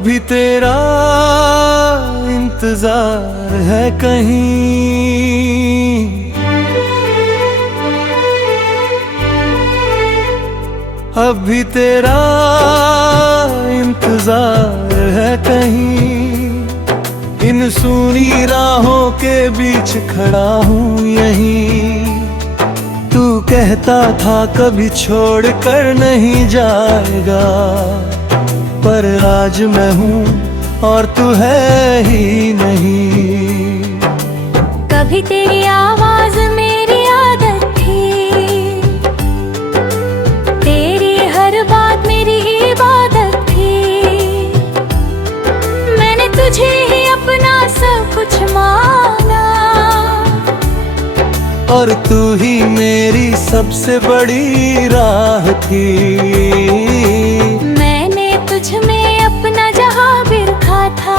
भी तेरा इंतजार है कहीं, अब भी तेरा इंतजार है कहीं। इन सूनी राहों के बीच खड़ा हूँ यहीं, तू कहता था कभी छोड़ कर नहीं जाएगा, पर आज मैं हूँ और तू है ही नहीं। कभी तेरी आवाज मेरी आदत थी, तेरी हर बात मेरी इबादत थी। मैंने तुझे ही अपना सब कुछ माना, और तू ही मेरी सबसे बड़ी राह थी। मैंने तुझ में अपना जहां बिरखा था,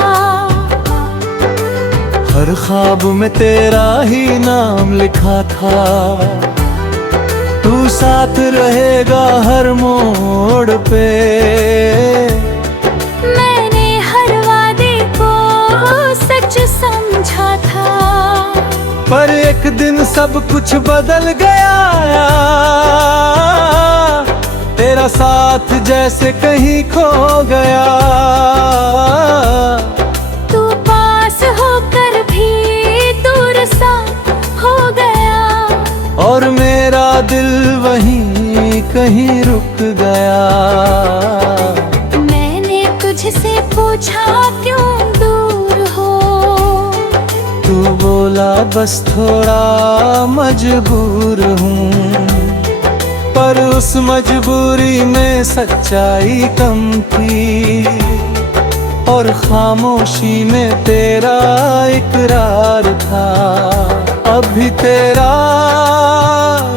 हर ख्वाब में तेरा ही नाम लिखा था। तू साथ रहेगा हर मोड़ पे, मैंने हर वादे को सच समझा था। पर एक दिन सब कुछ बदल गया, तेरा साथ जैसे कहीं खो गया। तू पास होकर भी दूर सा हो गया, और मेरा दिल वहीं कहीं रुक गया। मैंने तुझसे पूछा क्यों दूर हो, तू बोला बस थोड़ा मजबूर हूँ, पर उस मजबूरी में सच्चाई कम थी, और खामोशी में तेरा इकरार था। अब भी तेरा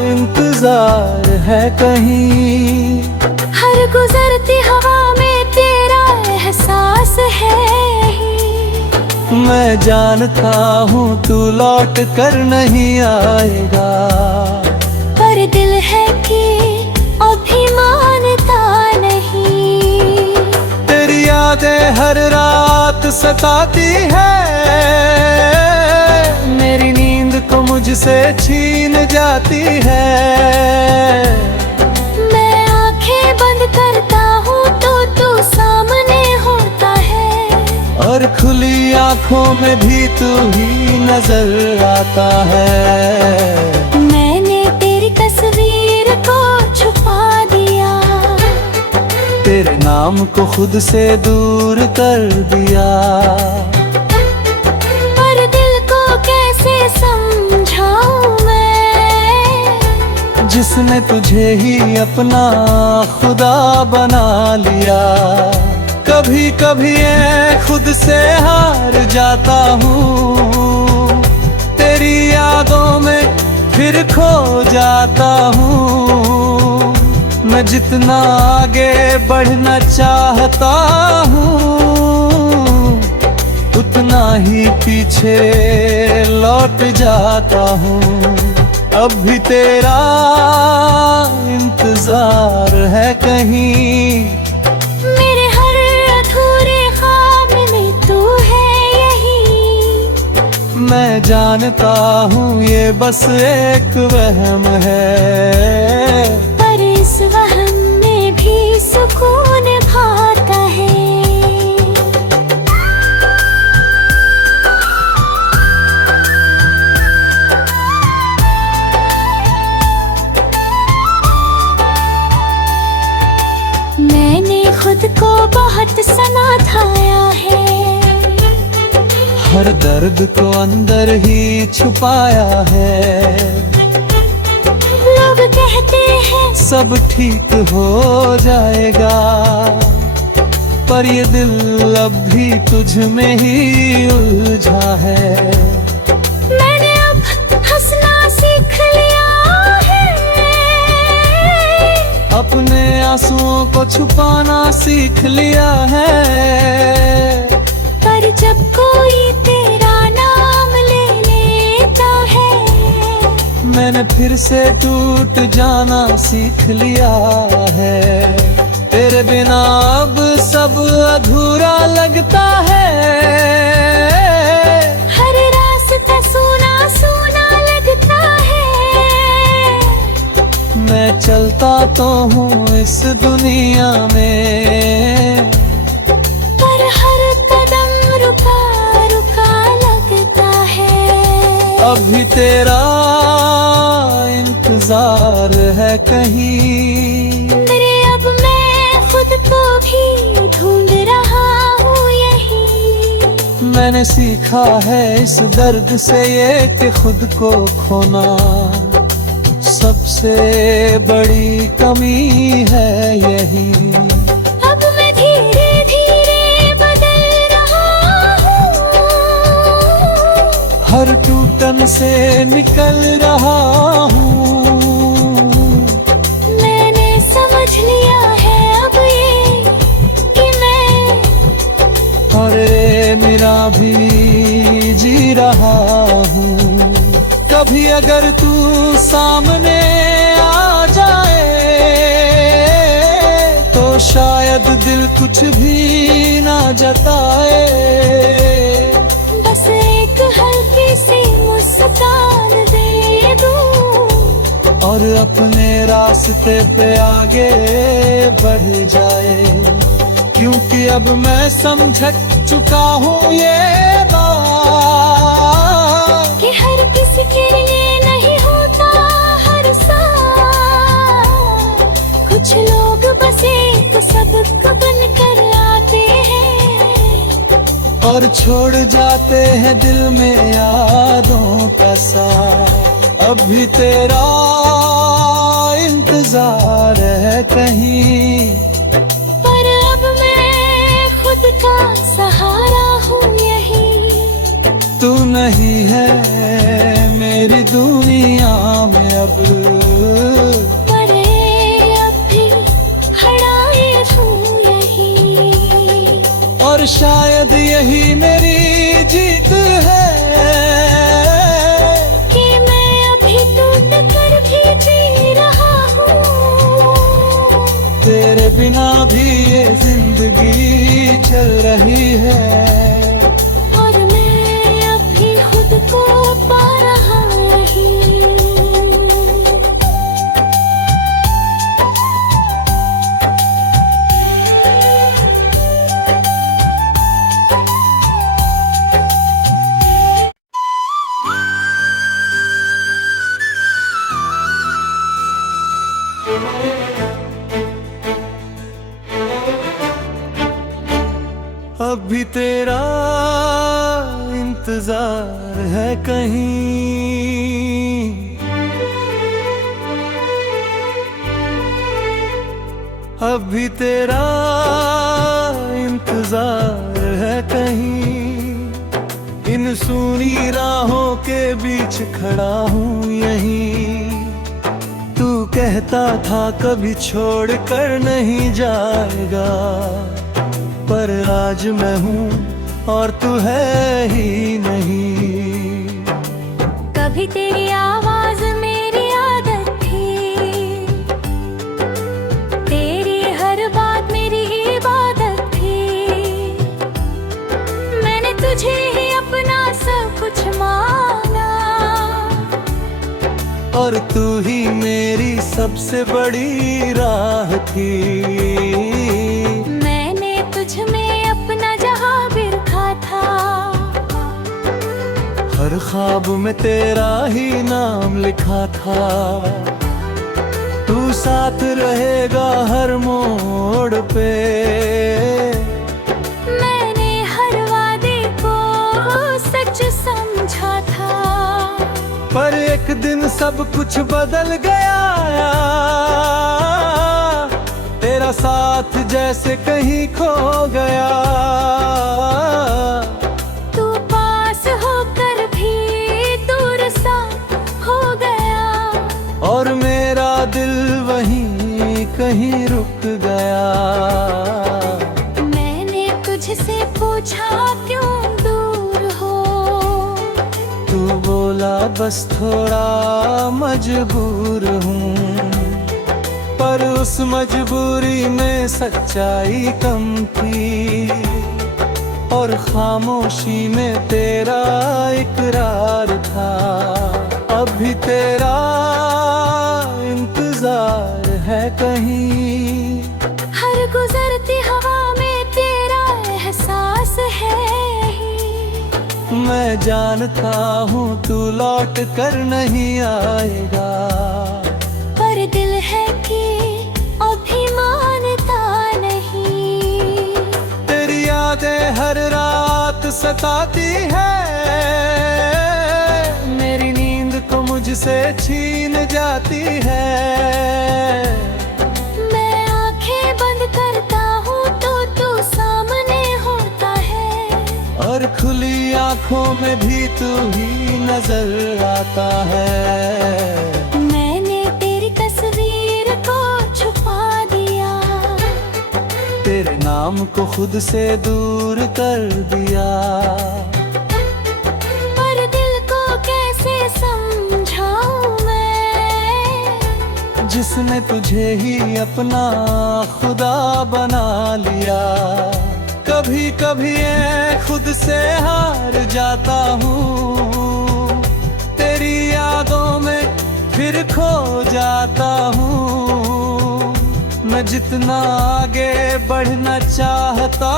इंतजार है कहीं, हर गुजरती हवा में तेरा एहसास है ही। मैं जानता हूँ तू लौट कर नहीं आएगा, पर दिल है कि अभी मानता नहीं। तेरी यादें हर रात सताती है, मेरी नींद को मुझसे छीन जाती है। मैं आंखें बंद करता हूँ तो तू सामने होता है, और खुली आंखों में भी तू ही नजर आता है। मैंने तेरी तस्वीर को छुपा दिया, तेरे नाम को खुद से दूर कर दिया, पर दिल को कैसे समझाऊं मैं, जिसने तुझे ही अपना खुदा बना लिया। कभी कभी मैं खुद से हार जाता हूँ, तेरी यादों में फिर खो जाता हूँ। मैं जितना आगे बढ़ना चाहता हूँ, उतना ही पीछे लौट जाता हूँ। अब भी तेरा इंतजार है कहीं, मेरे हर अधूरे ख्वाब में तू है यही। मैं जानता हूँ ये बस एक वहम है, पर इस वहम में भी सुकून भाता है। मैंने खुद को बहुत सनाथाया है, हर दर्द को अंदर ही छुपाया है। लोग कहते हैं सब ठीक हो जाएगा, पर ये दिल अब भी तुझ में ही उलझा है। मैंने अब हंसना सीख लिया है, अपने आंसुओं को छुपाना सीख लिया है। पर जब कोई तेरा नाम ले लेता है, मैंने फिर से टूट जाना सीख लिया है। तेरे बिना अब सब अधूरा लगता है। हर रास्ता सूना सूना लगता है। मैं चलता तो हूँ इस दुनिया में, पर हर कदम रुका रुका लगता है। अभी तेरा इंतजार है कहीं। मेरे अब मैं खुद को भी ढूंढ रहा हूँ यही। मैंने सीखा है इस दर्द से ये कि खुद को खोना सबसे बड़ी कमी है यही। अब मैं धीरे धीरे बदल रहा हूँ। हर टूटन से निकल रहा हूँ। मैंने समझ लिया है अब ये कि मैं अरे मेरा भी जी रहा हूँ। कभी अगर तू सामने आ जाए तो शायद दिल कुछ भी ना जताए। बस एक हल्की सी मुस्कान दे दूं और अपने रास्ते पे आगे बढ़ जाए। क्योंकि अब मैं समझ चुका हूँ ये बात कि हर किसी के लिए नहीं होता हर साल। कुछ लोग बस एक सबक बन कर आते हैं और छोड़ जाते हैं दिल में यादों का साथ। अब भी तेरा इंतजार है कहीं। पर अब मैं खुद का सहारा हूँ यही। तू नहीं है मेरी दुनिया में अब, पर अब भी खड़ा ये हूँ यही। और शायद यही मेरी जीत है कि मैं अभी टूट कर भी जी रहा हूँ। तेरे बिना भी ये जिंदगी चल रही है। और मैं अभी खुद को पा रहा नहीं। अब भी तेरा इंतजार है कहीं। अब भी तेरा इंतजार है कहीं। इन सूनी राहों के बीच खड़ा हूँ यहीं। तू कहता था कभी छोड़ कर नहीं जाएगा, पर आज मैं हूँ और तू है ही नहीं। कभी तेरी आवाज मेरी आदत थी। तेरी हर बात मेरी इबादत थी। मैंने तुझे ही अपना सब कुछ माना। और तू ही मेरी सबसे बड़ी राह थी। हर ख्वाब में तेरा ही नाम लिखा था। तू साथ रहेगा हर मोड़ पे। मैंने हर वादे को सच समझा था। पर एक दिन सब कुछ बदल गया। तेरा साथ जैसे कहीं खो गया। और मेरा दिल वहीं कहीं रुक गया। मैंने तुझसे पूछा क्यों दूर हो। तू बोला बस थोड़ा मजबूर हूँ। पर उस मजबूरी में सच्चाई कम थी, और खामोशी में तेरा इकरार था। अब भी तेरा इंतजार है कहीं, हर गुजरती हवा में तेरा एहसास है ही। मैं जानता हूँ तू लौट कर नहीं आएगा, पर दिल है कि अभी मानता नहीं। तेरी यादें हर रात सताती है, मेरी नींद को मुझसे छीन जाती है। मैं आंखें बंद करता हूँ तो तू सामने होता है, और खुली आंखों में भी तू ही नजर आता है। मैंने तेरी तस्वीर को छुपा दिया, तेरे नाम को खुद से दूर कर दिया, पर दिल को कैसे समझाऊं मैं, जिसने तुझे ही अपना खुदा बना लिया। कभी कभी मैं खुद से हार जाता हूँ, तेरी यादों में फिर खो जाता हूँ। मैं जितना आगे बढ़ना चाहता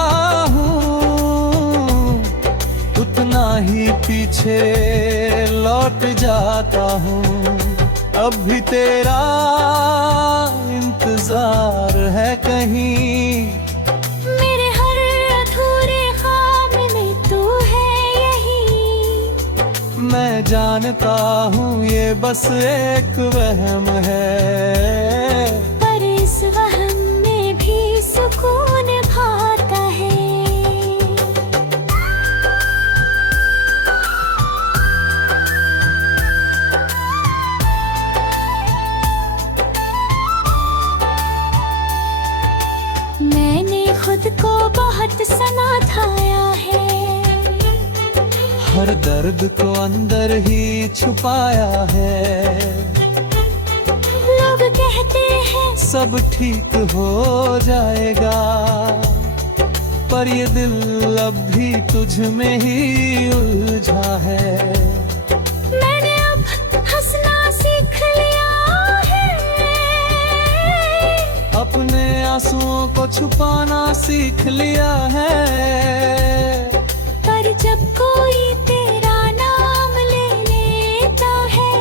हूँ, उतना ही पीछे लौट जाता हूँ। अब भी तेरा इंतजार है कहीं, मेरे हर अधूरे ख्वाब में तू है यही। मैं जानता हूँ ये बस एक वहम है, पर इस वहम में भी सुकून भाता है। मैंने खुद को बहुत सनाथाया है, हर दर्द को अंदर ही छुपाया है। लोग कहते हैं सब ठीक हो जाएगा, पर ये दिल अब भी तुझ में ही उलझा है। मैंने अब हंसना सीख लिया है, अपने आंसुओं को छुपाना सीख लिया है। पर जब कोई तेरा नाम ले लेता है,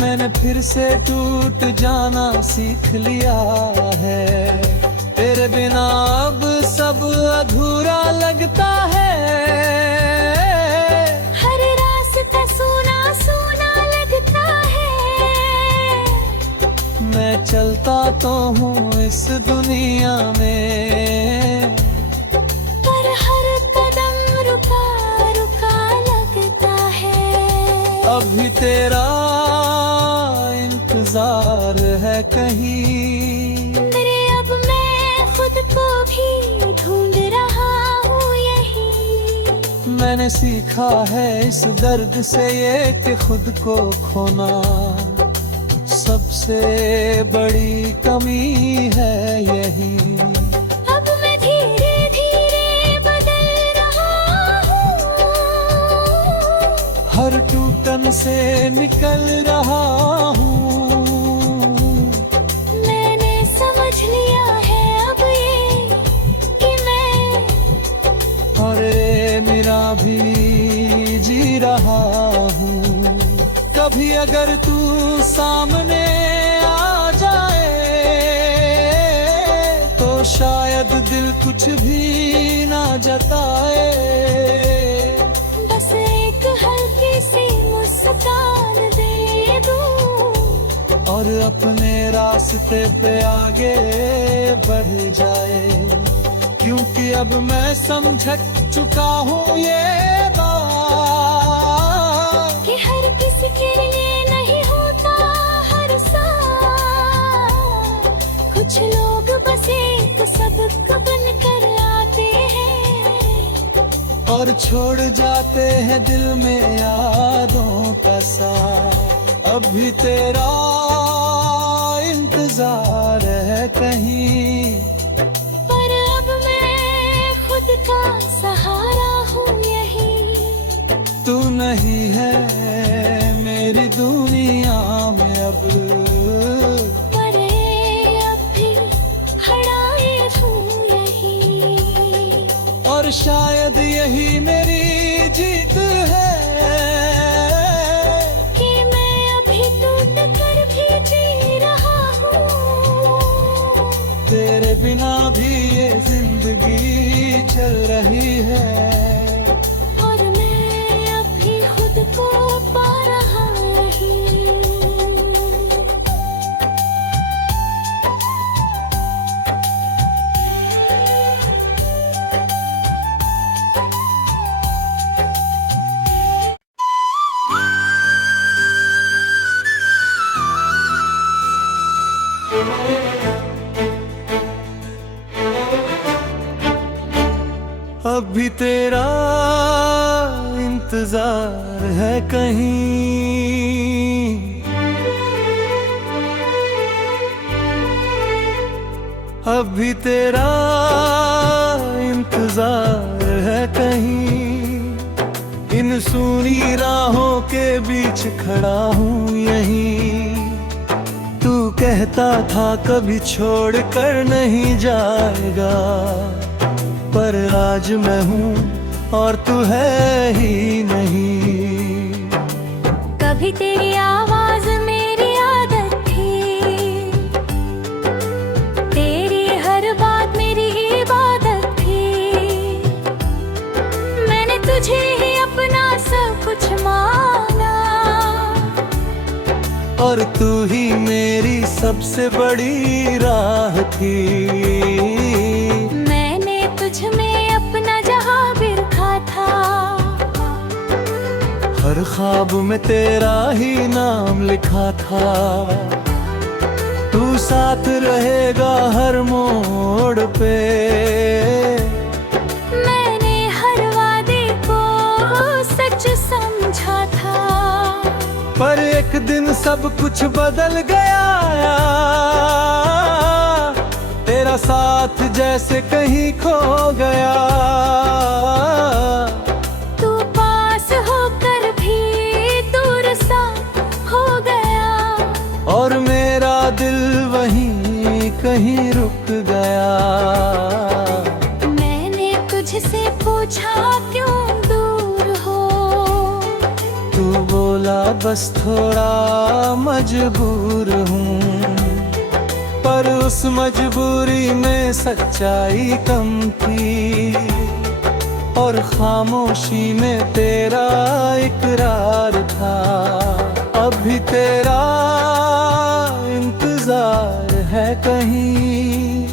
मैंने फिर से टूट जाना सीख लिया है। तेरे बिना अब सब अधूरा लगता है, हर रास्ता सूना सूना लगता है। मैं चलता तो हूँ इस दुनिया में, पर हर कदम रुका रुका लगता है। अभी तेरा इंतजार है कहीं, मेरे अब मैं खुद को भी ढूंढ रहा हूँ यही। मैंने सीखा है इस दर्द से ये कि खुद को खोना सबसे बड़ी कमी है यही। अब मैं धीरे धीरे बदल रहा हूँ, हर टूटन से निकल रहा हूँ। मैंने समझ लिया है अब ये कि मैं और मेरा भी जी रहा हूँ। कभी अगर तू सामने आ जाए तो शायद दिल कुछ भी ना जताए, बस एक हल्की सी मुस्कान दे दूं और अपने रास्ते पे आगे बढ़ जाए। क्योंकि अब मैं समझ चुका हूँ ये बात कि हर किसी के लिए नहीं होता हर साल। कुछ लोग बस एक सबक बन कर आते हैं और छोड़ जाते हैं दिल में यादों का साथ। अब भी तेरा इंतजार इंतजार है कहीं। पर अब मैं खुद का सहारा हूँ यही। तू नहीं है मेरी दुनिया में अब, पर अब भी खड़ा ये हूँ यही। और शायद यही मेरी जीत है कि मैं अभी टूट कर भी जी रहा हूँ। तेरे बिना भी ये जिंदगी चल रही है। और मैं अभी खुद को पा रहा नहीं। अब भी तेरा इंतजार है कहीं। अब भी तेरा इंतजार है कहीं। इन सूनी राहों के बीच खड़ा हूँ यहीं। तू कहता था कभी छोड़ कर नहीं जाएगा, पर आज मैं हूँ और तू है ही नहीं। कभी तेरी आवाज मेरी आदत थी, तेरी हर बात मेरी इबादत थी। मैंने तुझे ही अपना सब कुछ माना, और तू ही मेरी सबसे बड़ी राह थी। तुझ में अपना जहां बिरखा था। हर ख्वाब में तेरा ही नाम लिखा था। तू साथ रहेगा हर मोड़ पे। मैंने हर वादे को सच समझा था। पर एक दिन सब कुछ बदल गया। तेरा साथ जैसे कहीं खो गया। तू पास होकर भी दूर सा हो गया, और मेरा दिल वहीं कहीं रुक गया। मैंने तुझसे पूछा क्यों दूर हो। तू बोला बस थोड़ा मजबूर हूँ, पर उस मजबूरी में सच्चाई कम थी। और खामोशी में तेरा इकरार था। अब भी तेरा इंतजार है कहीं।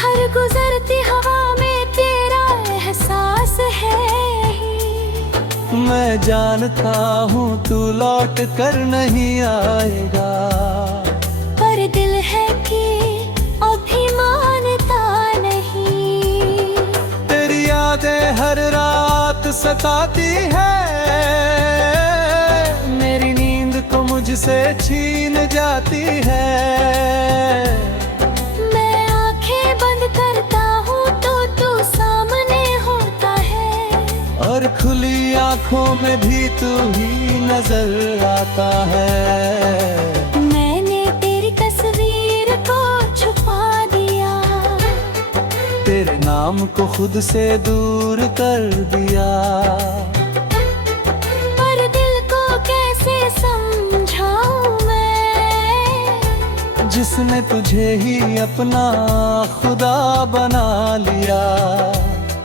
हर गुजरती हवा में तेरा एहसास है ही। मैं जानता हूँ तू लौट कर नहीं आएगा, पर दिल है कि अभी मानता नहीं। तेरी यादें हर रात सताती है। मेरी नींद को मुझसे छीन जाती है। मैं आंखें बंद करता हूँ तो तू सामने होता है, और खुली आंखों में भी तू ही नजर आता है। मैंने तेरी तस्वीर को छुपा दिया, तेरे नाम को खुद से दूर कर दिया। पर दिल को कैसे समझाऊं मैं, जिसने तुझे ही अपना खुदा बना लिया।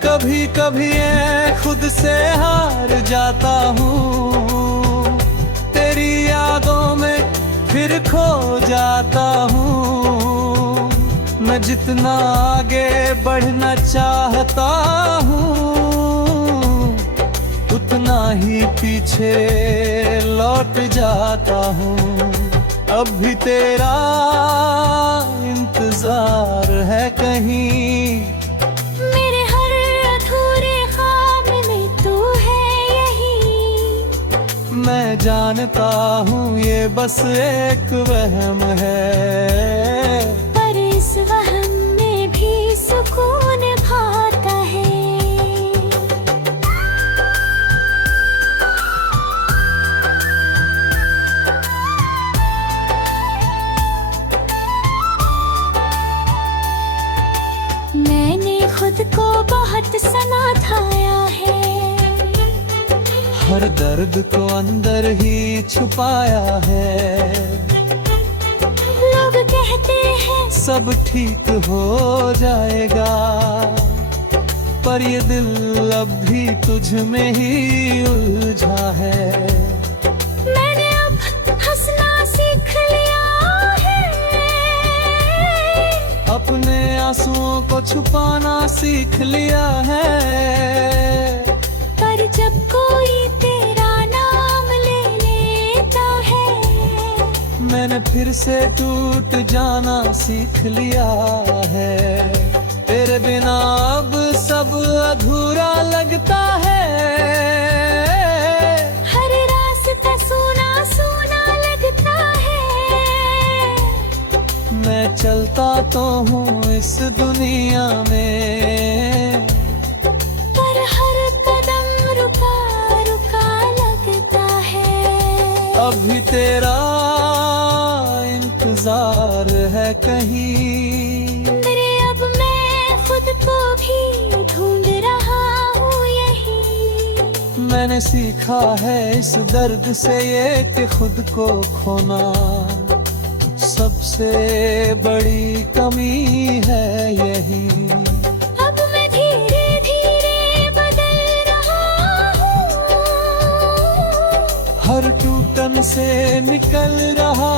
कभी कभी मैं खुद से हार जाता हूँ, तेरी यादों में फिर खो जाता हूँ। मैं जितना आगे बढ़ना चाहता हूँ, उतना ही पीछे लौट जाता हूँ। अब भी तेरा इंतजार है कहीं। मेरे हर अधूरे ख्वाब में तू है यही। मैं जानता हूँ ये बस एक वहम है, पर इस वहम में भी सुकून भाता है। मैंने खुद को बहुत सनाथाया है, हर दर्द को अंदर ही छुपाया है। लोग कहते हैं सब ठीक हो जाएगा, पर ये दिल अब भी तुझ में ही उलझा है। मैंने अब हंसना सीख लिया है, अपने आंसुओं को छुपाना सीख लिया है। पर जब कोई तेरा नाम ले लेता है, मैंने फिर से टूट जाना सीख लिया है। तेरे बिना अब सब अधूरा लगता है, हर रास्ता सूना सूना लगता है। मैं चलता तो हूँ इस दुनिया में, पर हर कदम रुका रुका लगता है। अभी तेरा इंतजार है कहीं। मेरे अब मैं खुद को भी ढूंढ रहा हूँ यही। मैंने सीखा है इस दर्द से ये कि खुद को खोना सबसे बड़ी कमी है यही। अब मैं धीरे धीरे बदल रहा हूँ, हर टूटन से निकल रहा